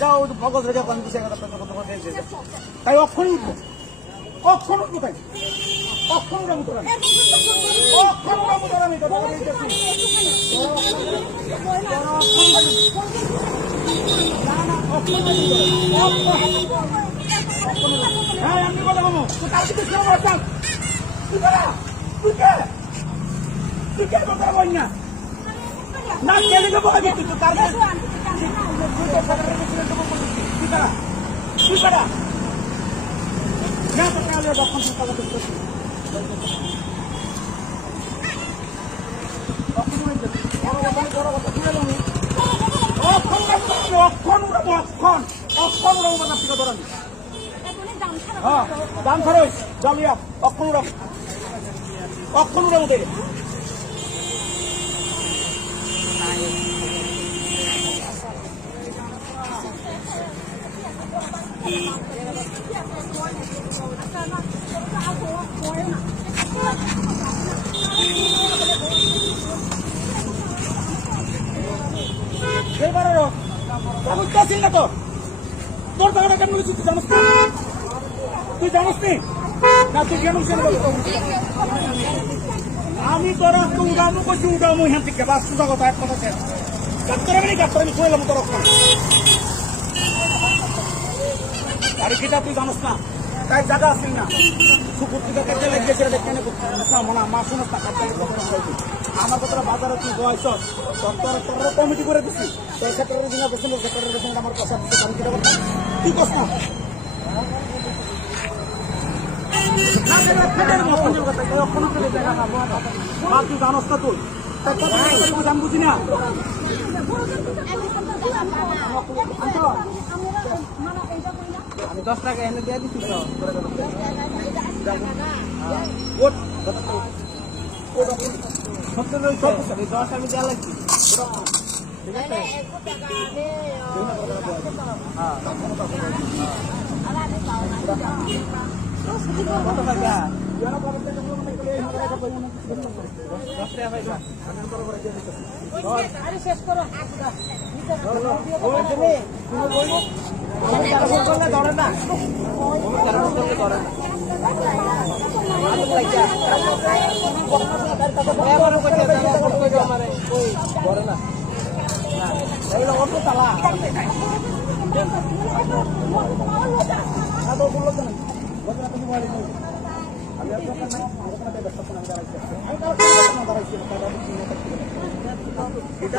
যাও ভগত রেখে 50,000 টাকা তাই অক্ষণ উঠবো অক্ষণ উঠবো তাই অক্ষণ উঠাবো তোরা অক্ষণ উঠাবো তোরা আমি হ্যাঁ আমি কথা বলবো তার কিন্তু তুই কে কথা বল না না কেলে দেবো আমি তুই তার দাম খরচ জামিয়া অক্ষণ উড়াবো অক্ষণ উড়াবো দেখে বুঝতেছিস না তো তোর টাকাটা কেমন কিছু তুই জানিস তুই জানিস না তুই কেমন আমি তোরা তো উড়ামো করছি উড়ামো এখান থেকে বাস সোজা কথা এক কথা শেষ গাপ্তর আমি শুনলাম তোর আর কিটা তুই জানিস না তাই জায়গা আসিস না সুপুর থেকে কেটে লেগেছে দেখে মনে মা শুনিস না আমার কথা বাজারে তুই বয়স তোর কমিটি করে দিচ্ছি তোর সেক্রেটারি দিন পছন্দ সেক্রেটারি দিন আমার পয়সা দিতে আমি কিটা করবো তুই কস না তুই জানস না তুই আমি বুঝি না আমি 10 টাকা এনে দিয়ে দিচ্ছি তো 10 আমি দেওয়া লাগছি ঠিক আছে কত টাকা শেষ করো ধরে না অত তালা এটা